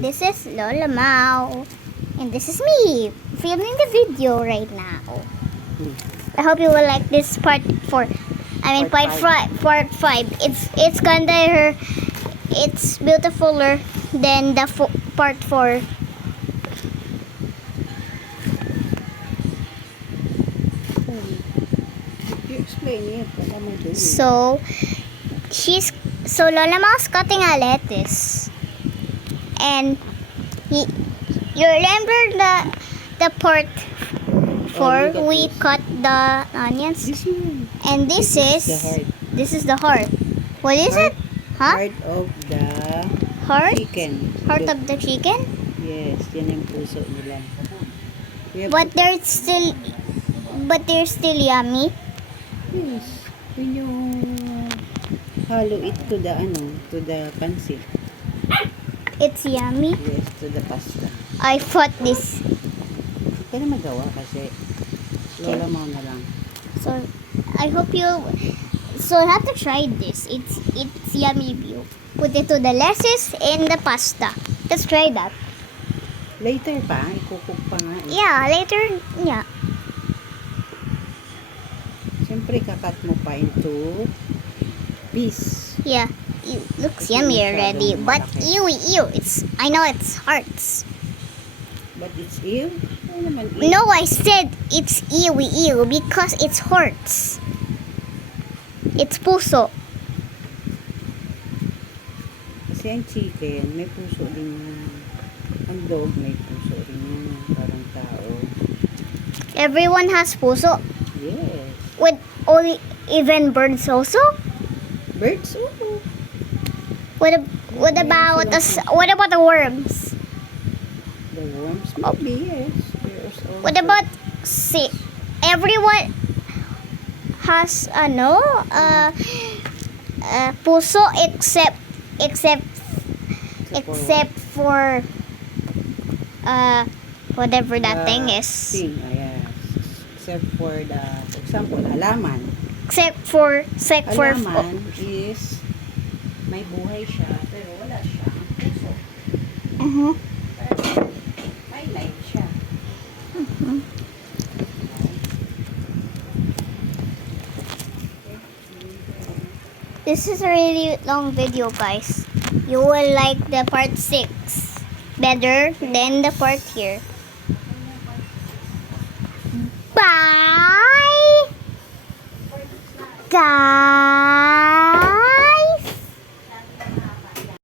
This is Lola Mau. And this is me filming the video right now. I hope you will like this part 4. I mean part 5. It's kinda it's beautifuler than the part 4. You explain it. What am I doing? So Lola Mau's cutting a lettuce. And you remember the part 4 we cut the onions? This one. And this is the heart. What is it? Huh? Heart of the Heart? chicken. Heart of the chicken? Yes, yan yung puso nila. But they're still yummy. Yes. When you halo it to the pancit. It's yummy. Yes, to the pasta. I thought this. Kaya magawa kasi Lola Mau na lang. So I hope you have to try this. It's yummy if you put it to the lettuce and the pasta. Let's try that. Later pa, ikukuk pa nga. Yeah, later. Yeah. Siyempre, kakat mo pa into piece. Yeah. It looks yummy already. But ew. I know it's hearts. But it's ew? Ano naman ew? No, I said it's ew because it's hearts. It's puso. Kasi ang chicken, may puso din yan. Ang dog, may puso rin yan. Parang tao. Everyone has puso. Yes. With only even birds also. Birds, oo. What about the worms? The worms, maybe, yes. There's also What about everyone has puso except for whatever that thing is. Yes. Except for for example, halaman. Except for Halaman is may buhay siya, pero wala siyang puso. May life siya. This is a really long video, guys. You will like the part 6 better than the part here. Bye, guys.